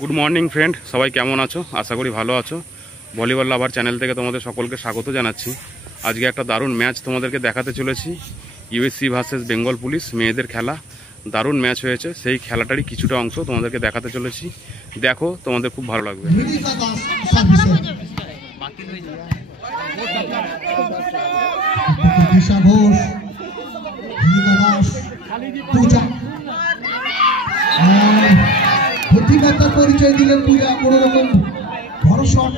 Good morning friend, সবাই কেমন আছো? আশা করি ভালো আছো। ভলিবল লাভার চ্যানেল থেকে তোমাদের সকলকে স্বাগত জানাচ্ছি। আজকে একটা দারুণ ম্যাচ তোমাদেরকে দেখাতে চলেছি। ইউএসসি ভার্সেস বেঙ্গল পুলিশ মেয়েদের খেলা, দারুণ ম্যাচ হয়েছে। সেই খেলাটারই কিছুটা অংশ তোমাদেরকে দেখাতে চলেছি। দেখো, তোমাদের খুব ভালো লাগবে। বুদ্ধিমত্তার পরিচয় দিলেন পূজা। কোনো রকম বড় শট,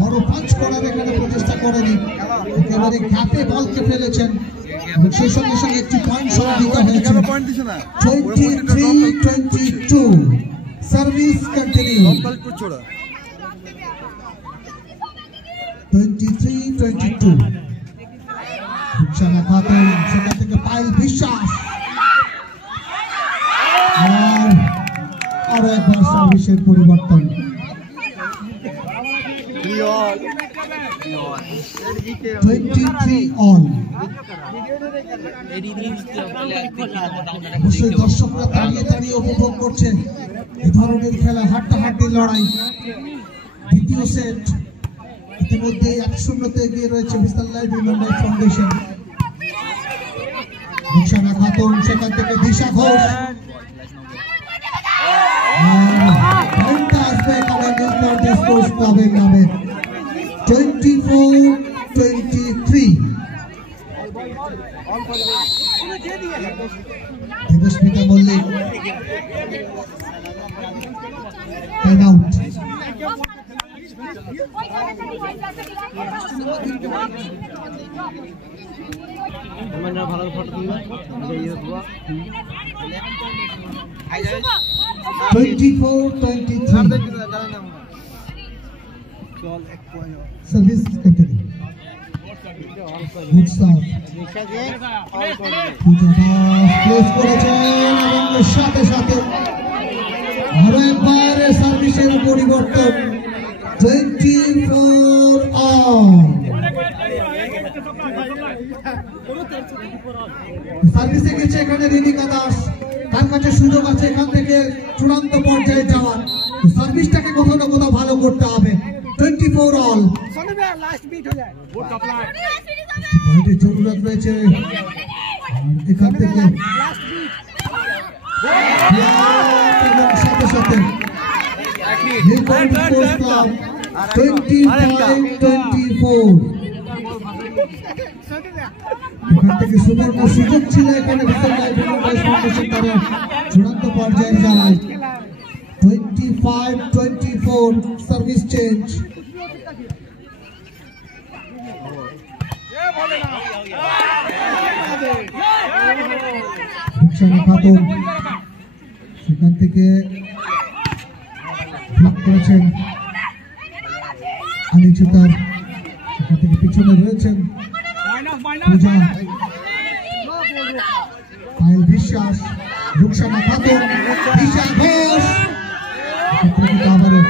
বড় পাঁচ করার এখানে প্রচেষ্টা করেনি, একেবারে ঘাটে বলকে ফেলেছেন এবং সেই সঙ্গে সঙ্গে একটি পয়েন্ট শট দিতে হয়েছে। 23-22 সার্ভিস কন্টিনিউ। 23-22 রুকসানা খাতুন, সেখান থেকে পায়েল বিশ্বাস, আর একবার সার্ভিসের পরিবর্তন। 23 অল। অবশ্যই দর্শকরা দাঁড়িয়ে দাঁড়িয়ে উপভোগ করছেন এ ধরনের খেলা, হাড্ডাহাড্ডি লড়াই। দ্বিতীয় সেট ইতিমধ্যে 1-0 এগিয়ে রয়েছে বিসমিল্লাহ বিমান ফাউন্ডেশন। রুকসানা খাতুন, সেখান থেকে দিশা ঘোষ, ক্লাবের নামে 24-23। Debasmita Mallick time out. ভালো ফটো তুলবে 24-23 service continue. Good serve, close করেছেন এবং সাথে সাথে আরো একবার সার্ভিসের পরিবর্তন। 24 অন। সার্ভিসে গেছে এখানে রিনিকা দাস, তার কাছে সুযোগ আছে এখান থেকে চূড়ান্ত পর্যায়ে যাওয়ার। সার্ভিসটাকে কোথাও না কোথাও ভালো করতে হবে। 24 অল। জরুরত রয়েছে এখান থেকে সাথে সাথে 25-24 এখান থেকে সুবর্ণ সুযোগ ছিল এখানে চূড়ান্ত পর্যায়ে যাওয়ার। 25-24 সার্ভিস চেঞ্জ। রুকসানা খাতুন সেখান থেকে ব্লক করেছেন আলী চুতার, সেখান থেকে পিছনে রয়েছেন পূজা, পায়েল বিশ্বাস, রুকসানা খাতুন, দিশা ঘোষ, আবারও